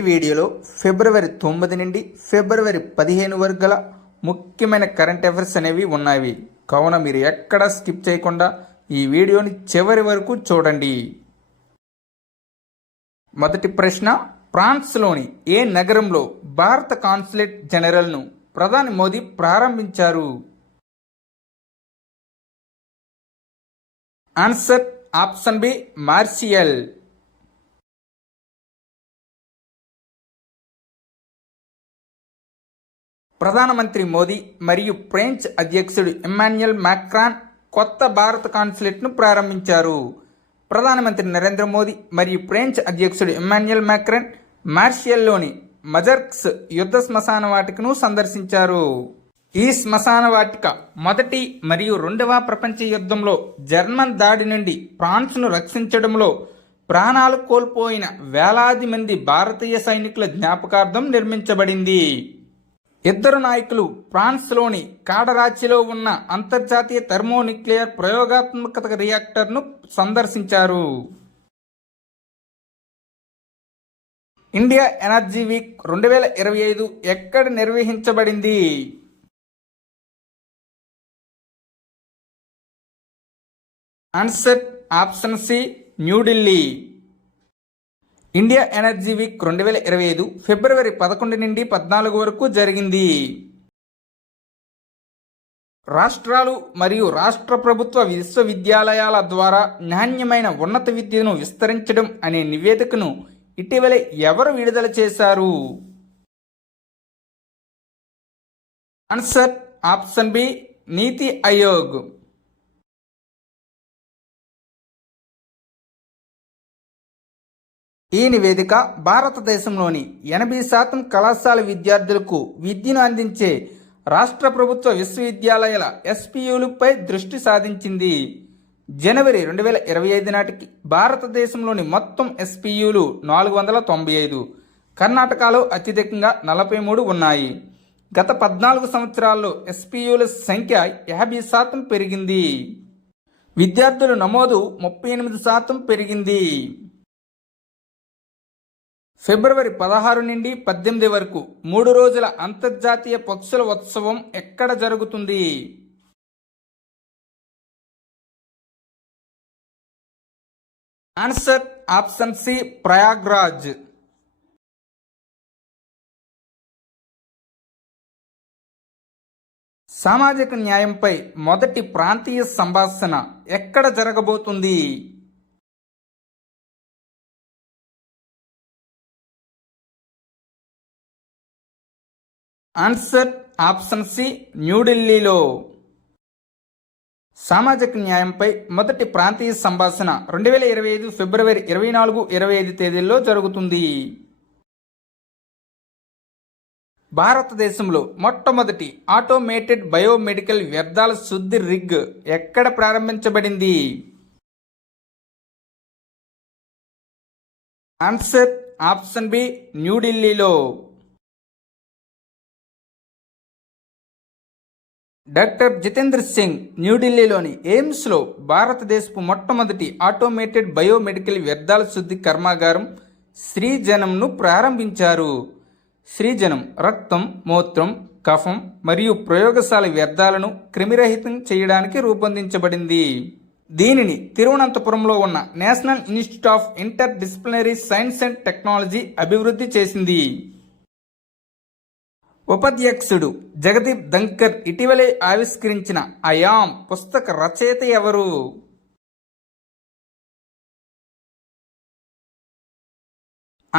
ఈ వీడియోలో ఫిబ్రవరి 9 నుండి ఫిబ్రవరి 15 వరకు గల ముఖ్యమైన కరెంట్ అఫైర్స్ అనేవి ఉన్నాయి. కావున మీరు ఎక్కడా స్కిప్ చేయకుండా ఈ వీడియోని చివరి వరకు చూడండి. మొదటి ప్రశ్న, ఫ్రాన్స్లోని ఏ నగరంలో భారత కాన్సులేట్ జనరల్ను ప్రధాని మోదీ ప్రారంభించారు? ఆన్సర్ ఆప్షన్ బి మార్సియల్. ప్రధానమంత్రి మోదీ మరియు ఫ్రెంచ్ అధ్యక్షుడు ఇమ్మాన్యుయల్ మాక్రాన్ కొత్త భారత కాన్సులేట్ను ప్రారంభించారు. ప్రధానమంత్రి నరేంద్ర మోదీ మరియు ఫ్రెంచ్ అధ్యక్షుడు ఇమ్మాన్యుయల్ మాక్రాన్ మార్షియల్లోని మజర్క్స్ యుద్ధ శ్మశాన వాటికను సందర్శించారు. ఈ శ్మశాన వాటిక మొదటి మరియు రెండవ ప్రపంచ యుద్ధంలో జర్మన్ దాడి నుండి ఫ్రాన్స్ను రక్షించడంలో ప్రాణాలు కోల్పోయిన వేలాది మంది భారతీయ సైనికుల జ్ఞాపకార్థం నిర్మించబడింది. ఇద్దరు నాయకులు ఫ్రాన్స్లోని కాడరాచిలో ఉన్న అంతర్జాతీయ థర్మోన్యూక్లియర్ ప్రయోగాత్మక రియాక్టర్ను సందర్శించారు. ఇండియా ఎనర్జీ వీక్ 2025 ఎక్కడ నిర్వహించబడింది? Answer option C New Delhi. India energy week 2025 ఫిబ్రవరి 11 నుండి 14 వరకు జరిగింది. రాష్ట్రాలు మరియు రాష్ట్ర ప్రభుత్వ విశ్వవిద్యాలయాల ద్వారా నాణ్యమైన ఉన్నత విద్యను విస్తరించడం అనే నివేదికను ఇటీవల ఎవరు విడుదల చేశారు? ఆన్సర్ ఆప్షన్ బి నీతి ఆయోగ్. ఈ నివేదిక భారతదేశంలోని 80% కళాశాల విద్యార్థులకు విద్యను అందించే రాష్ట్ర ప్రభుత్వ విశ్వవిద్యాలయాల ఎస్పీయూలపై దృష్టి సాధించింది. జనవరి 2025 నాటికి భారతదేశంలోని మొత్తం ఎస్పీయూలు 495, కర్ణాటకలో అత్యధికంగా 43 ఉన్నాయి. గత 14 సంవత్సరాల్లో ఎస్పీయూల సంఖ్య 50% పెరిగింది. విద్యార్థుల నమోదు 38% పెరిగింది. ఫిబ్రవరి 16 నుండి 18 వరకు 3 రోజుల అంతర్జాతీయ పక్షుల ఉత్సవం ఎక్కడ జరుగుతుంది? Answer option C Prayagraj. సామాజిక న్యాయంపై మొదటి ప్రాంతీయ సంభాషణ ఎక్కడ జరగబోతుంది? ఆన్సర్ ఆప్షన్ సి న్యూఢిల్లీలో. సామాజిక న్యాయంపై మొదటి ప్రాంతీయ సంభాషణ 2025 ఫిబ్రవరి 24, 25 తేదీల్లో జరుగుతుంది. భారతదేశంలో మొట్టమొదటి ఆటోమేటెడ్ బయోమెడికల్ వ్యర్థాల శుద్ధి రిగ్ ఎక్కడ ప్రారంభించబడింది? ఆన్సర్ ఆప్షన్ బి న్యూఢిల్లీలో. డాక్టర్ జితేంద్ర సింగ్ న్యూఢిల్లీలోని ఎయిమ్స్లో భారతదేశపు మొట్టమొదటి ఆటోమేటెడ్ బయోమెడికల్ వ్యర్థాల శుద్ధి కర్మాగారం శ్రీజనంను ప్రారంభించారు. శ్రీజనం రక్తం, మూత్రం, కఫం మరియు ప్రయోగశాల వ్యర్థాలను క్రిమిరహితం చేయడానికి రూపొందించబడింది. దీనిని తిరువనంతపురంలో ఉన్న national institute of inter disciplinary science and technology అభివృద్ధి చేసింది. ఉపాధ్యక్షుడు జగదీప్ ధంకర్ ఇటీవలే ఆవిష్కరించిన అయామ్ పుస్తక రచయిత ఎవరు?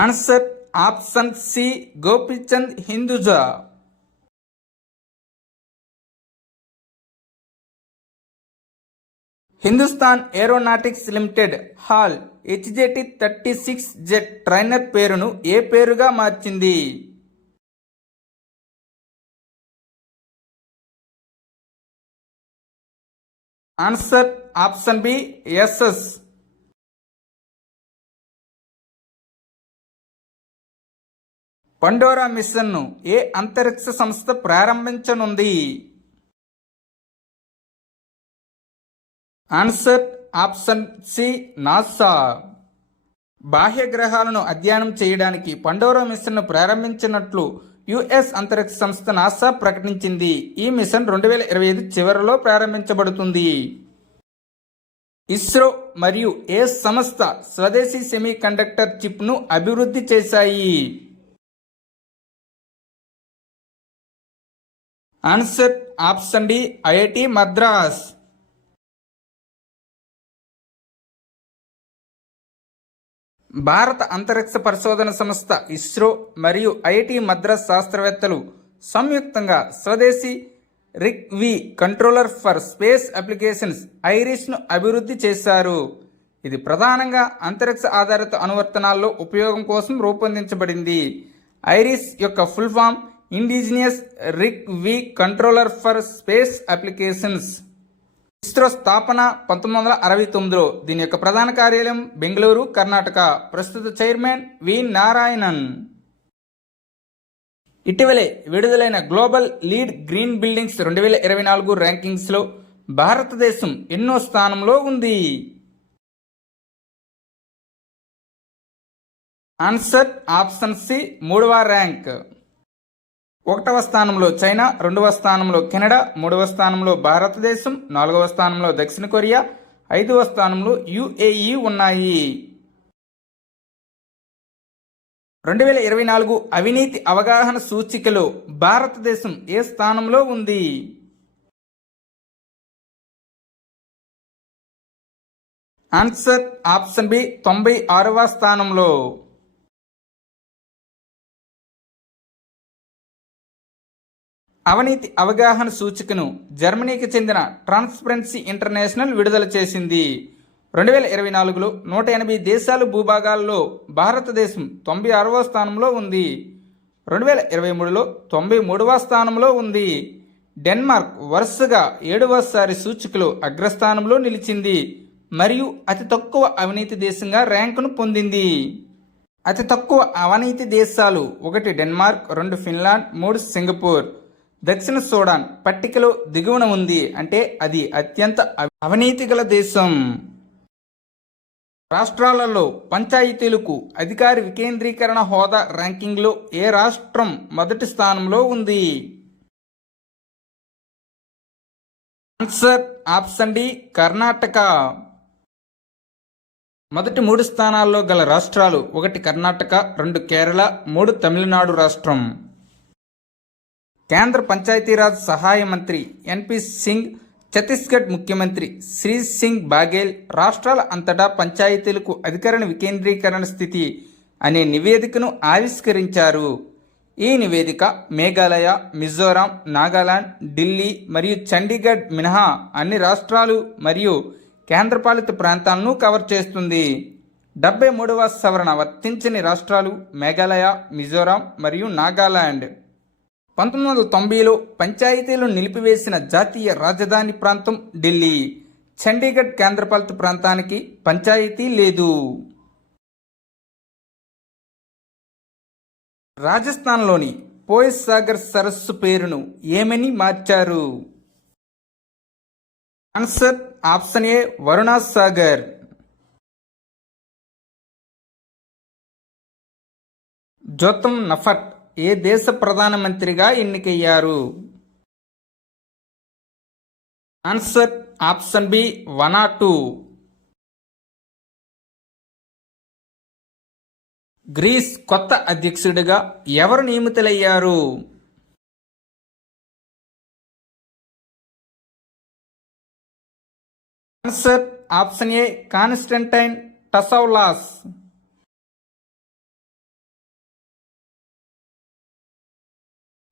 Answer option C Gopichand Hinduja. Hindustan aeronautics limited HAL HJT-36 jet trainer పేరును ఏ పేరుగా మార్చింది? Answer option B S S. Pandora మిషన్ను ఏ అంతరిక్ష సంస్థ ప్రారంభించనుంది? Answer option C NASA. బాహ్య గ్రహాలను అధ్యయనం చేయడానికి పండోరా మిషన్ను ప్రారంభించినట్లు యుఎస్ అంతరిక్ష సంస్థ నాసా ప్రకటించింది. ఈ మిషన్ 2025 చివరిలో ప్రారంభించబడుతుంది. ఇస్రో మరియు ఏ సంస్థ స్వదేశీ సెమీ కండక్టర్ చిప్ను అభివృద్ధి చేశాయి? Answer option D IIT Madras. భారత అంతరిక్ష పరిశోధన సంస్థ ఇస్రో మరియు ఐఐటి మద్రాస్ శాస్త్రవేత్తలు సంయుక్తంగా స్వదేశీ రిక్-వి కంట్రోలర్ ఫర్ స్పేస్ అప్లికేషన్స్ ఐరిస్ను అభివృద్ధి చేశారు. ఇది ప్రధానంగా అంతరిక్ష ఆధారిత అనువర్తనాల్లో ఉపయోగం కోసం రూపొందించబడింది. ఐరిస్ యొక్క full form indigenous RISC V controller for space applications. ISRO స్థాపన 1969లో. దీని యొక్క ప్రధాన కార్యాలయం బెంగళూరు, కర్ణాటక. ప్రస్తుత చైర్మన్ వి నారాయణన్. ఇటీవలే విడుదలైన గ్లోబల్ లీడ్ గ్రీన్ బిల్డింగ్స్ 2024 ర్యాంకింగ్స్లో భారతదేశం ఎన్నో స్థానంలో ఉంది? ఆన్సర్ ఆప్షన్ సి 3వ ర్యాంక్. 1వ స్థానంలో చైనా, 2వ స్థానంలో కెనడా, 3వ స్థానంలో భారతదేశం, 4వ స్థానంలో దక్షిణ కొరియా, 5వ స్థానంలో యుఏఈ ఉన్నాయి. 2024 అవినీతి అవగాహన సూచికలో భారతదేశం ఏ స్థానంలో ఉంది? ఆన్సర్ ఆప్షన్ బి 96వ స్థానంలో. అవినీతి అవగాహన సూచికను జర్మనీకి చెందిన ట్రాన్స్పరెన్సీ ఇంటర్నేషనల్ విడుదల చేసింది. 2024లో 180 దేశాలు భూభాగాల్లో భారతదేశం 96వ స్థానంలో ఉంది. 2023లో 93వ స్థానంలో ఉంది. డెన్మార్క్ వరుసగా 7వసారి సూచికలో అగ్రస్థానంలో నిలిచింది మరియు అతి తక్కువ అవినీతి దేశంగా ర్యాంకును పొందింది. అతి తక్కువ అవినీతి దేశాలు: 1 డెన్మార్క్, 2 ఫిన్లాండ్, 3 సింగపూర్. దక్షిణ సూడాన్ పట్టికలో దిగువన ఉంది, అంటే అది అత్యంత అవినీతి గల దేశం. రాష్ట్రాలలో పంచాయతీలకు అధికార వికేంద్రీకరణ హోదా ర్యాంకింగ్లో ఏ రాష్ట్రం మొదటి స్థానంలో ఉంది? Answer option D Karnataka. మొదటి 3 స్థానాల్లో గల రాష్ట్రాలు: 1 కర్ణాటక, 2 కేరళ, 3 తమిళనాడు రాష్ట్రం. కేంద్ర పంచాయతీరాజ్ సహాయ మంత్రి ఎన్పి సింగ్, ఛత్తీస్గఢ్ ముఖ్యమంత్రి శ్రీ సింగ్ బాఘేల్ రాష్ట్రాల అంతటా పంచాయతీలకు అధికార వికేంద్రీకరణ స్థితి అనే నివేదికను ఆవిష్కరించారు. ఈ నివేదిక మేఘాలయ, మిజోరాం, నాగాలాండ్, ఢిల్లీ మరియు చండీగఢ్ మినహా అన్ని రాష్ట్రాలు మరియు కేంద్రపాలిత ప్రాంతాలను కవర్ చేస్తుంది. 73వ సవరణ వర్తించని రాష్ట్రాలు మేఘాలయ, మిజోరాం మరియు నాగాలాండ్. 1990లో పంచాయతీలను నిలిపివేసిన జాతీయ రాజధాని ప్రాంతం ఢిల్లీ. చండీగఢ్ కేంద్రపాలిత ప్రాంతానికి పంచాయతీ లేదు. రాజస్థాన్లోని పోయస్ సాగర్ సరస్సు పేరును ఏమని మార్చారు? Answer option A Varuna Sagar. Jotham Napat ఏ దేశ ప్రధానమంత్రిగా ఎన్నికయ్యారు? Answer option B Vanuatu. Greece కొత్త అధ్యక్షుడిగా ఎవరు నియమితులయ్యారు? Answer option A Constantine Tasoulas.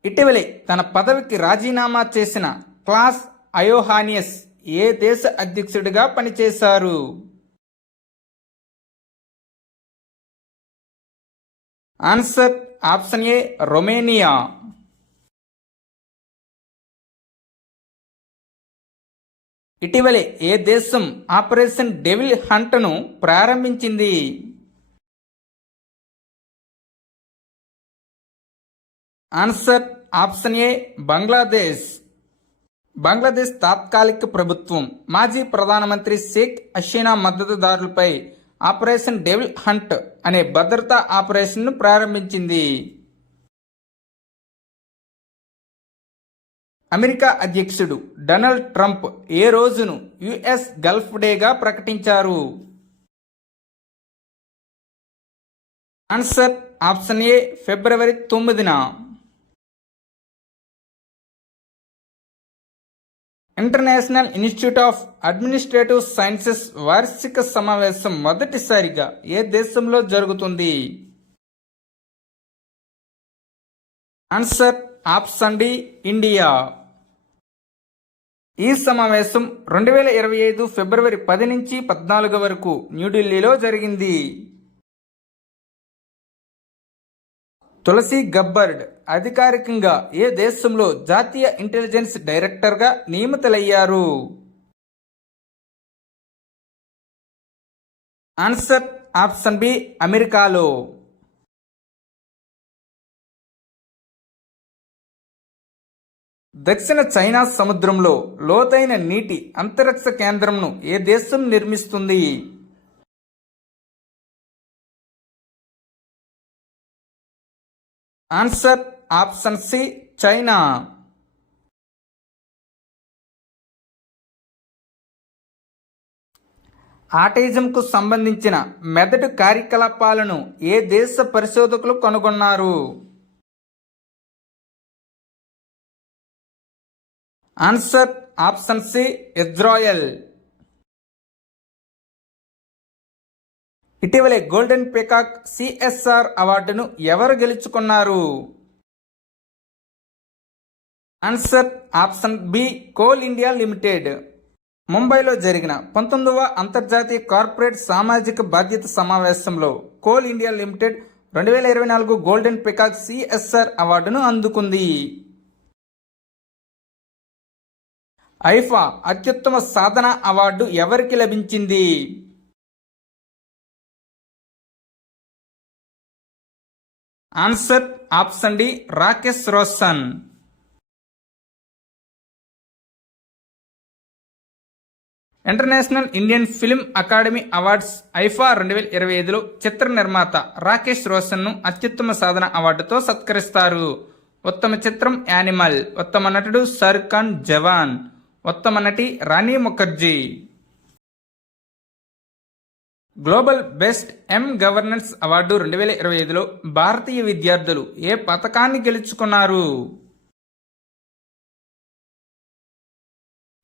ఇటీవలే తన పదవికి రాజీనామా చేసిన క్లాస్ అయోహానియస్ ఏ దేశ అధ్యక్షుడిగా పనిచేశారు? Answer option A Romania. ఇటీవలే ఏ దేశం ఆపరేషన్ డెవిల్ హంట్ను ప్రారంభించింది? Answer option A Bangladesh. Bangladesh తాత్కాలిక ప్రభుత్వం మాజీ ప్రధానమంత్రి షేక్ హసీనా మద్దతుదారులపై ఆపరేషన్ డెవిల్ హంట్ అనే భద్రతా ఆపరేషన్ను ప్రారంభించింది. అమెరికా అధ్యక్షుడు డొనాల్డ్ ట్రంప్ ఏ రోజును యుఎస్ గల్ఫ్ డేగా ప్రకటించారు? ఆన్సర్ ఆప్షన్ ఏ ఫిబ్రవరి 9న. International institute of administrative sciences వార్షిక సమావేశం మొదటిసారిగా ఏ దేశంలో జరుగుతుంది? Answer option D India. ఈ సమావేశం 2025 ఫిబ్రవరి 10 నుంచి 14 వరకు న్యూఢిల్లీలో జరిగింది. తులసి గబ్బర్డ్ అధికారికంగా ఏ దేశంలో జాతీయ ఇంటెలిజెన్స్ డైరెక్టర్గా నియమితులయ్యారు? ఆన్సర్ ఆప్షన్ బి అమెరికాలో. దక్షిణ చైనా సముద్రంలో లోతైన నీటి అంతరిక్ష కేంద్రంను ఏ దేశం నిర్మిస్తుంది? Answer option C China. ఆటిజంకు సంబంధించిన మెదడు కార్యకలాపాలను ఏ దేశ పరిశోధకులు కనుగొన్నారు? Answer option C Israel. ఇటీవలే గోల్డెన్ పీకాక్ సిఎస్ఆర్ అవార్డును ఎవరు గెలుచుకున్నారు? Answer option B coal India limited. ముంబైలో జరిగిన 19వ అంతర్జాతీయ కార్పొరేట్ సామాజిక బాధ్యత సమావేశంలో coal India limited 2024 golden peacock CSR అవార్డును అందుకుంది. ఐఫా అత్యుత్తమ సాధన అవార్డు ఎవరికి లభించింది? Answer option D Rakesh Roshan. International Indian film academy awards IIFA 2025లో చిత్ర నిర్మాత రాకేష్ రోషన్ను అత్యుత్తమ సాధన అవార్డుతో సత్కరిస్తారు. ఉత్తమ చిత్రం యానిమల్, ఉత్తమ నటుడు షారుఖ్ ఖాన్ జవాన్, ఉత్తమ నటి Rani Mukherjee. Global best governance award 2025లో భారతీయ విద్యార్థులు ఏ పథకాన్ని గెలుచుకున్నారు?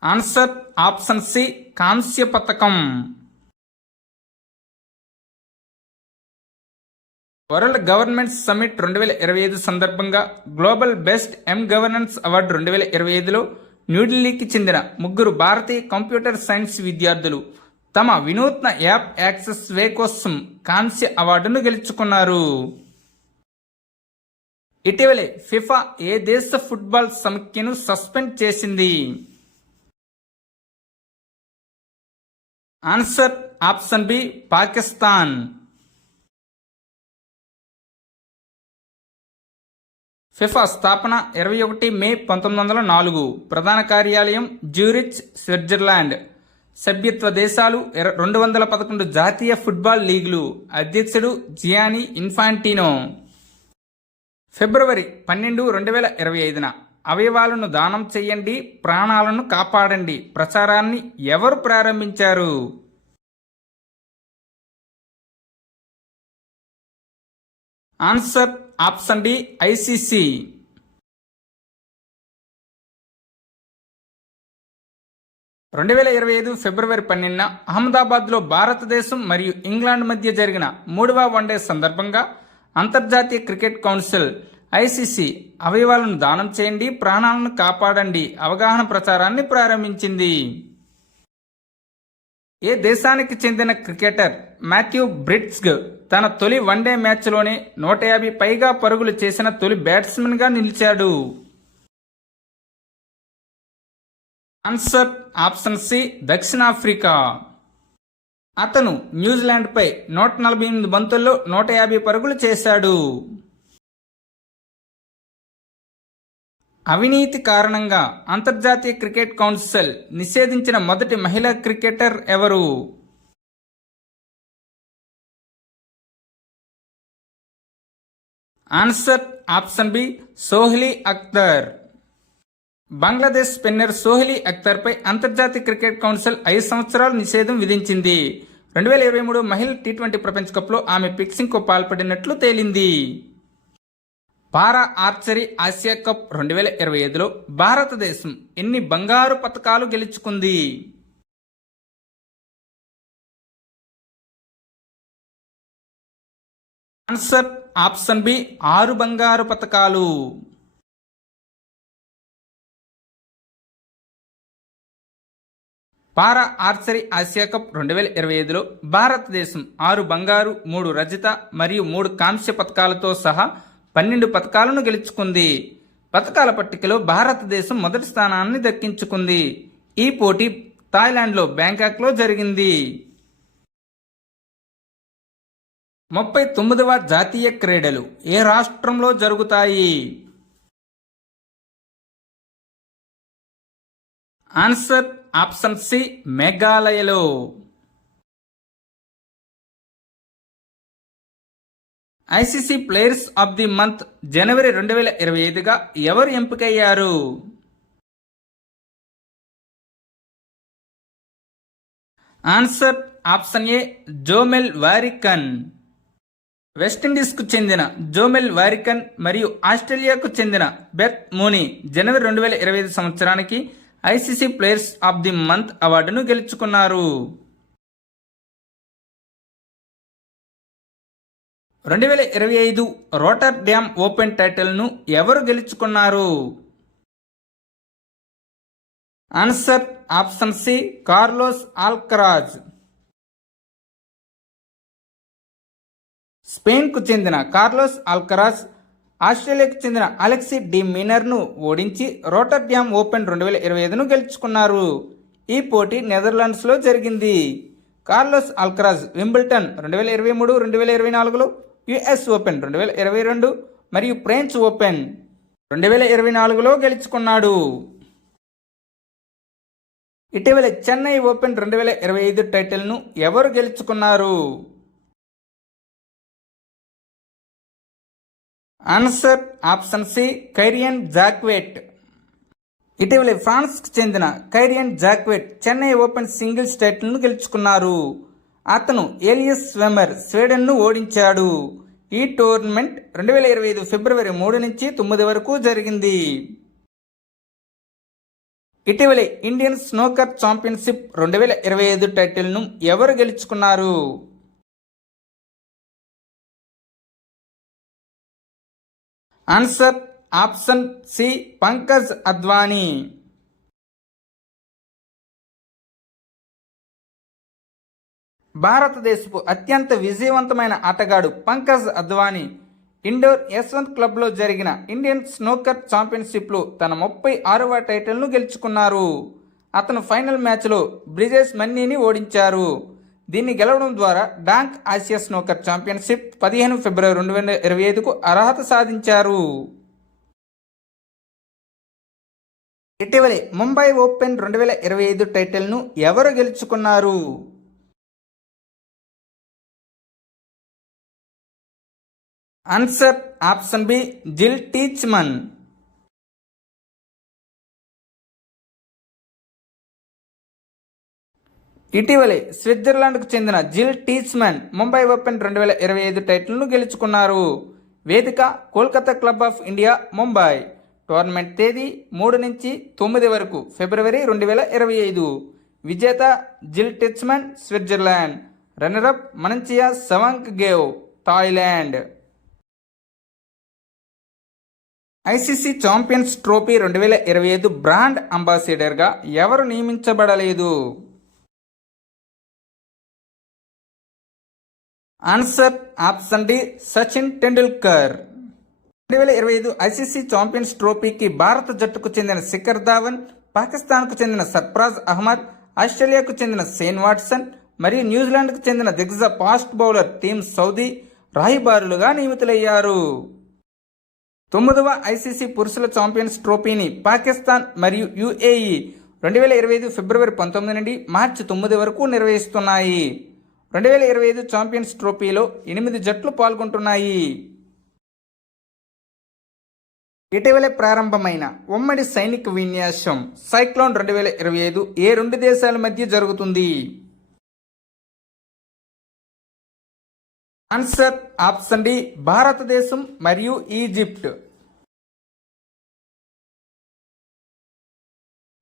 ఆన్సర్ ఆప్షన్ సి కాంస్య పథకం. వరల్డ్ గవర్నమెంట్ సమ్మిట్ 2025 సందర్భంగా గ్లోబల్ బెస్ట్ గవర్నెన్స్ అవార్డు 2025లో న్యూఢిల్లీకి చెందిన 3 భారతీయ కంప్యూటర్ సైన్స్ విద్యార్థులు తమ వినూత్న యాప్ యాక్సెస్ వే కోసం కాంస్య అవార్డును గెలుచుకున్నారు. ఇటీవలే ఫిఫా ఏ దేశ ఫుట్బాల్ సమైక్యను సస్పెండ్ చేసింది? Answer option B Pakistan. FIFA స్థాపన 21 మే 1904. ప్రధాన కార్యాలయం జ్యూరిచ్, స్విట్జర్లాండ్. సభ్యత్వ దేశాలు 211 జాతీయ ఫుట్బాల్ లీగ్లు. అధ్యక్షుడు జియానీ ఇన్ఫాంటినో. ఫిబ్రవరి 12, 2025న అవయవాలను దానం చేయండి, ప్రాణాలను కాపాడండి ప్రచారాన్ని ఎవరు ప్రారంభించారు? Answer option D ICC. 2025 February 12న అహ్మదాబాద్లో భారతదేశం మరియు ఇంగ్లాండ్ మధ్య జరిగిన 3వ వన్డే సందర్భంగా అంతర్జాతీయ క్రికెట్ కౌన్సిల్ ఐసిసి అవయవాలను దానం చేయండి, ప్రాణాలను కాపాడండి అవగాహన ప్రచారాన్ని ప్రారంభించింది. ఏ దేశానికి చెందిన క్రికెటర్ మాథ్యూ బ్రిట్స్గ్ తన తొలి వన్డే మ్యాచ్లోనే 150 పైగా పరుగులు చేసిన తొలి బ్యాట్స్మెన్గా నిలిచాడు? ఆన్సర్ ఆప్షన్ సి దక్షిణాఫ్రికా. అతను న్యూజిలాండ్పై 148 బంతుల్లో 150 పరుగులు చేశాడు. అవినీతి కారణంగా అంతర్జాతీయ క్రికెట్ కౌన్సిల్ నిషేధించిన మొదటి మహిళా క్రికెటర్ ఎవరు? Answer option B Soheli Akhter. Bangladesh spinner Soheli అఖ్తర్పై అంతర్జాతీయ క్రికెట్ కౌన్సిల్ 5 సంవత్సరాల నిషేధం విధించింది. 2023 మహిళల టీ20 ప్రపంచ కప్లో ఆమె ఫిక్సింగ్కు పాల్పడినట్లు తేలింది. పారా ఆర్చరీ ఆసియా కప్ 2025లో భారతదేశం ఎన్ని బంగారు పతకాలు గెలుచుకుంది? ఆన్సర్ ఆప్షన్ బి 6 బంగారు పతకాలు. పారా ఆర్చరీ ఆసియా కప్ 2025లో భారతదేశం 6 బంగారు, 3 రజత మరియు 3 కాంస్య పతకాలతో సహా 12 పతకాలను గెలుచుకుంది. పతకాల పట్టికలో భారతదేశం మొదటి స్థానాన్ని దక్కించుకుంది. ఈ పోటీ థాయిలాండ్లో బ్యాంకాక్లో జరిగింది. 39వ జాతీయ క్రీడలు ఏ రాష్ట్రంలో జరుగుతాయి? ఆన్సర్ ఆప్షన్ సి మేఘాలయలో. ICC players of the month జనవరి 2025గా ఎవరు ఎంపికయ్యారు? Answer option A Jomel Warrican. వెస్టిండీస్కు చెందిన జోమెల్ వారికన్ మరియు ఆస్ట్రేలియాకు చెందిన బెత్ మూనీ జనవరి 2025 సంవత్సరానికి ICC players of the month అవార్డును గెలుచుకున్నారు. 2025 రోటర్ డ్యామ్ ఓపెన్ టైటిల్ను ఎవరు గెలుచుకున్నారు? Answer option C Carlos Alcaraz. స్పెయిన్కు చెందిన కార్లోస్ ఆల్కరాజ్ ఆస్ట్రేలియాకు చెందిన అలెక్సీ డి మీనర్ను ఓడించి రోటర్ డ్యామ్ ఓపెన్ 2025ను గెలుచుకున్నారు. ఈ పోటీ నెదర్లాండ్స్లో జరిగింది. కార్లోస్ ఆల్కరాజ్ వింబుల్టన్ 2023, 2024లో, యుఎస్ ఓపెన్ 2022 మరియు ఫ్రెంచ్ ఓపెన్ 2024లో గెలుచుకున్నాడు. ఇటీవల చెన్నై ఓపెన్ 2025 టైటిల్ను ఎవరు గెలుచుకున్నారు? Answer option C Kyrian Jacquet. ఇటీవల ఫ్రాన్స్కు చెందిన Kyrian Jacquet Chennai open singles టైటిల్ను గెలుచుకున్నారు. అతను ఏలియస్ స్వెమర్ స్వీడన్ను ఓడించాడు. ఈ టోర్నమెంట్ 2025 ఫిబ్రవరి 3 నుంచి 9 వరకు జరిగింది. ఇటీవల ఇండియన్ స్నూకర్ ఛాంపియన్షిప్ 2025 టైటిల్ను ఎవరు గెలుచుకున్నారు? Answer option C Pankaj Advani. భారతదేశపు అత్యంత విజయవంతమైన ఆటగాడు పంకజ్ అద్వానీ ఇండోర్ యశ్వంత్ క్లబ్లో జరిగిన ఇండియన్ స్నూకర్ ఛాంపియన్షిప్లో తన 36వ టైటిల్ను గెలుచుకున్నారు. అతను ఫైనల్ మ్యాచ్లో బ్రిజేష్ మన్నీని ఓడించారు. దీన్ని గెలవడం ద్వారా డాంక్ ఆసియా స్నూకర్ ఛాంపియన్షిప్ 15 ఫిబ్రవరి 2025కు అర్హత సాధించారు. ఇటీవలే ముంబై ఓపెన్ 2025 టైటిల్ను ఎవరు గెలుచుకున్నారు? ఆన్సర్ ఆప్షన్ బి జిల్ టీచ్మన్. ఇటీవలే స్విట్జర్లాండ్కు చెందిన జిల్ టీచ్మన్ ముంబై ఓపెన్ 2025 టైటిల్ను గెలుచుకున్నారు. వేదిక Kolkata club of India Mumbai. Tournament తేదీ 3 నుంచి 9 వరకు ఫిబ్రవరి 2025. విజేత Jill Teichmann Switzerland. Runner up Manachaya Sawangkaew Thailand. ICC champions trophy 2025 brand అంబాసిడర్గా ఎవరు నియమించబడలేదు? Answer option D Sachin Tendulkar. 2025 ICC champions ట్రోఫీకి భారత జట్టుకు చెందిన శిఖర్ ధావన్, పాకిస్తాన్కు చెందిన సర్ఫరాజ్ అహ్మద్, ఆస్ట్రేలియాకు చెందిన షేన్ వాట్సన్ మరియు న్యూజిలాండ్కు చెందిన దిగ్గజ ఫాస్ట్ బౌలర్ టీమ్ సౌదీ రాయబారులుగా నియమితులయ్యారు. 9వ ఐసీసీ పురుషుల ఛాంపియన్స్ ట్రోఫీని పాకిస్తాన్ మరియు యుఏఈ 2025 ఫిబ్రవరి 19 నుండి మార్చి 9 వరకు నిర్వహిస్తున్నాయి. 2025 ఛాంపియన్స్ ట్రోఫీలో 8 జట్లు పాల్గొంటున్నాయి. ఇటీవలే ప్రారంభమైన ఉమ్మడి సైనిక విన్యాసం సైక్లోన్ 2025 ఏ రెండు దేశాల మధ్య జరుగుతుంది? ఆన్సర్ ఆప్షన్ డి భారతదేశం మరియు ఈజిప్ట్.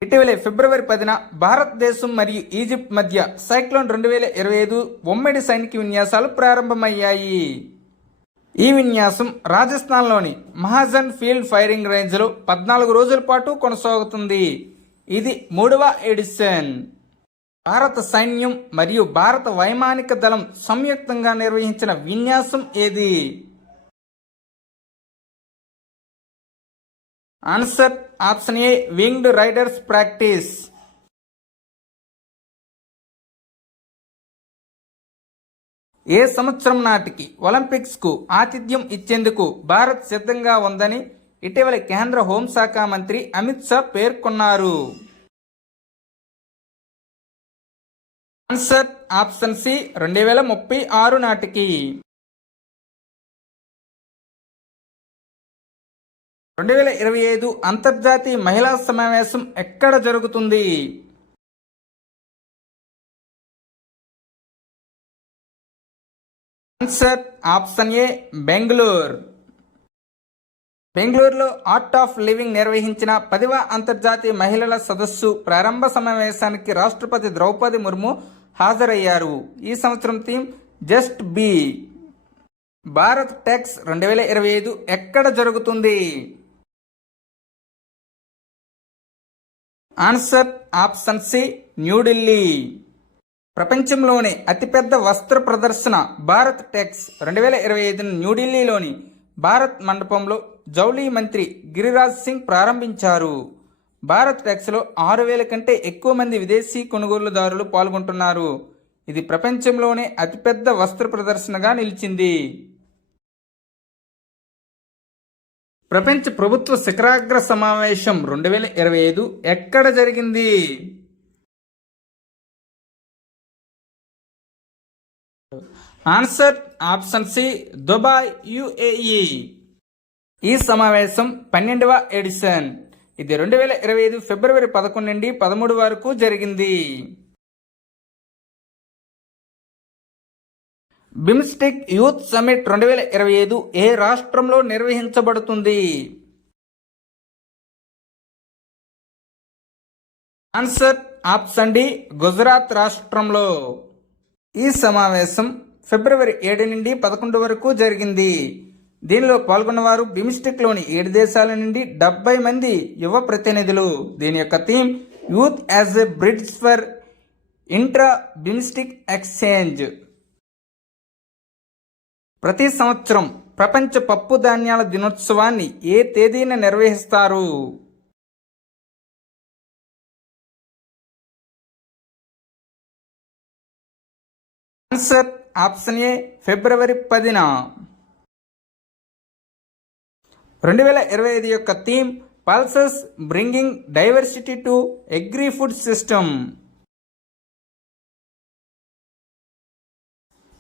ఇటీవలే ఫిబ్రవరి 10న భారతదేశం మరియు ఈజిప్ట్ మధ్య సైక్లోన్ 2025 ఉమ్మడి సైనిక విన్యాసాలు ప్రారంభమయ్యాయి. ఈ విన్యాసం రాజస్థాన్లోని మహాజన్ ఫీల్డ్ ఫైరింగ్ రేంజ్లో 14 రోజుల పాటు కొనసాగుతుంది. ఇది 3వ ఎడిషన్. భారత సైన్యం మరియు భారత వైమానిక దళం సంయుక్తంగా నిర్వహించిన విన్యాసం ఏది? Answer option A winged raiders practice. ఏ సంవత్సరం నాటికి ఒలింపిక్స్కు ఆతిథ్యం ఇచ్చేందుకు భారత్ సిద్ధంగా ఉందని ఇటీవల కేంద్ర హోంశాఖ మంత్రి అమిత్ షా పేర్కొన్నారు? ఆన్సర్ ఆప్షన్ సి 2036 నాటికి. 2025 అంతర్జాతీయ మహిళా సమావేశం ఎక్కడ జరుగుతుంది? ఆన్సర్ ఆప్షన్ ఏ బెంగళూరు. బెంగళూరులో ఆర్ట్ ఆఫ్ లివింగ్ నిర్వహించిన 10వ అంతర్జాతీయ మహిళల సదస్సు ప్రారంభ సమావేశానికి రాష్ట్రపతి ద్రౌపది ముర్ము హాజరయ్యారు. ఈ సంవత్సరం theme just be. Bharat Tex 2025 ఎక్కడ జరుగుతుంది? Answer option C New Delhi. ప్రపంచంలోనే అతిపెద్ద వస్త్ర ప్రదర్శన భారత్ టెక్స్ 2025 న్యూఢిల్లీలోని భారత్ మండపంలో జౌళి మంత్రి గిరిరాజ్ సింగ్ ప్రారంభించారు. భారత్ టెక్స్లో 6,000 కంటే ఎక్కువ మంది విదేశీ కొనుగోలుదారులు పాల్గొంటున్నారు. ఇది ప్రపంచంలోనే అతిపెద్ద వస్త్ర ప్రదర్శనగా నిలిచింది. ప్రపంచ ప్రభుత్వ శిఖరాగ్ర సమావేశం 2025 ఎక్కడ జరిగింది? Answer option C Dubai, UAE. ఈ సమావేశం 12వ ఎడిషన్. ఇది 2025 ఫిబ్రవరి 11 నుండి 13 వరకు జరిగింది. బిమ్స్టెక్ యూత్ సమిట్ 2025 ఏ రాష్ట్రంలో నిర్వహించబడుతుంది? ఆన్సర్ ఆప్షన్ డి గుజరాత్ రాష్ట్రంలో. ఈ సమావేశం ఫిబ్రవరి 7 నుండి 11 వరకు జరిగింది. దీనిలో పాల్గొన్నవారు బిమ్స్టెక్లోని 7 దేశాల నుండి 70 మంది యువ ప్రతినిధులు. దీని యొక్క theme youth as a bridge for intra BIMSTEC exchange. ప్రతి సంవత్సరం ప్రపంచ పప్పు ధాన్యాల దినోత్సవాన్ని ఏ తేదీన నిర్వహిస్తారు? ఆన్సర్ ఆప్షన్ ఏ ఫిబ్రవరి 10న. 2025 యొక్క theme pulses bringing diversity to agri food system.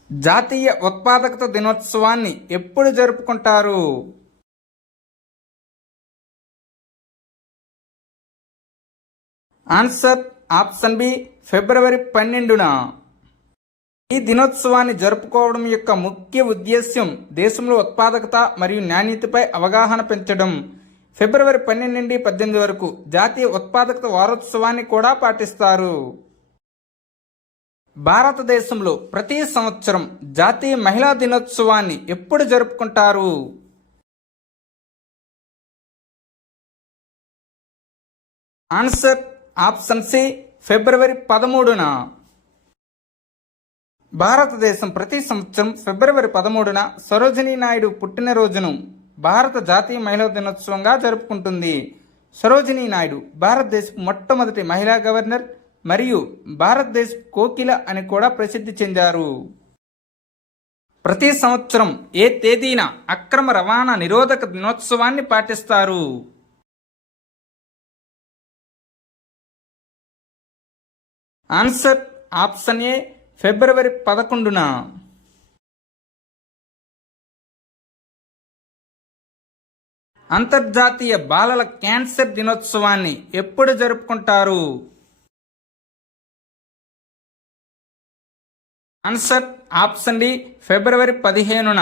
జాతీయ ఉత్పాదకత దినోత్సవాన్ని ఎప్పుడు జరుపుకుంటారు? ఆన్సర్ ఆప్షన్ బి ఫిబ్రవరి 12న. ఈ దినోత్సవాన్ని జరుపుకోవడం యొక్క ముఖ్య ఉద్దేశ్యం దేశంలో ఉత్పాదకత మరియు నాణ్యతపై అవగాహన పెంచడం. ఫిబ్రవరి 12 నుండి 18 వరకు జాతీయ ఉత్పాదకత వారోత్సవాన్ని కూడా పాటిస్తారు. భారతదేశంలో ప్రతి సంవత్సరం జాతీయ మహిళా దినోత్సవాన్ని ఎప్పుడు జరుపుకుంటారు? ఆన్సర్ ఆప్షన్ సి ఫిబ్రవరి 13న. భారతదేశం ప్రతి సంవత్సరం ఫిబ్రవరి 13న సరోజినీ నాయుడు పుట్టినరోజును భారత జాతీయ మహిళా దినోత్సవంగా జరుపుకుంటుంది. సరోజినీ నాయుడు భారతదేశపు మొట్టమొదటి మహిళా గవర్నర్ మరియు భారతదేశ కోకిల అని కూడా ప్రసిద్ధి చెందారు. ప్రతి సంవత్సరం ఏ తేదీన అక్రమ రవాణా నిరోధక దినోత్సవాన్ని పాటిస్తారు? ఆన్సర్ ఆప్షన్ ఏ ఫిబ్రవరి 11న. అంతర్జాతీయ బాలల క్యాన్సర్ దినోత్సవాన్ని ఎప్పుడు జరుపుకుంటారు? ఆన్సర్ ఆప్షన్ డి ఫిబ్రవరి 15న.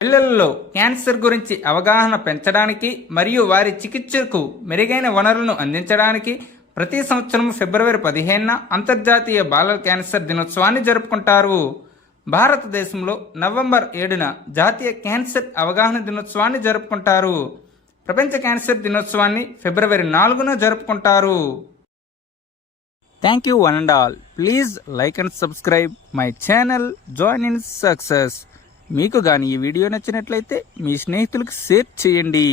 పిల్లలలో క్యాన్సర్ గురించి అవగాహన పెంచడానికి మరియు వారి చికిత్సకు మెరుగైన వనరులను అందించడానికి ప్రతి సంవత్సరం ఫిబ్రవరి 15న అంతర్జాతీయ బాలల క్యాన్సర్ దినోత్సవాన్ని జరుపుకుంటారు. భారతదేశంలో నవంబర్ 7న జాతీయ క్యాన్సర్ అవగాహన దినోత్సవాన్ని జరుపుకుంటారు. ప్రపంచ క్యాన్సర్ దినోత్సవాన్ని ఫిబ్రవరి 4న జరుపుకుంటారు. Thank you one and all. Please like and subscribe my channel join in success. మీకు కానీ ఈ వీడియో నచ్చినట్లయితే మీ స్నేహితులకు షేర్ చేయండి.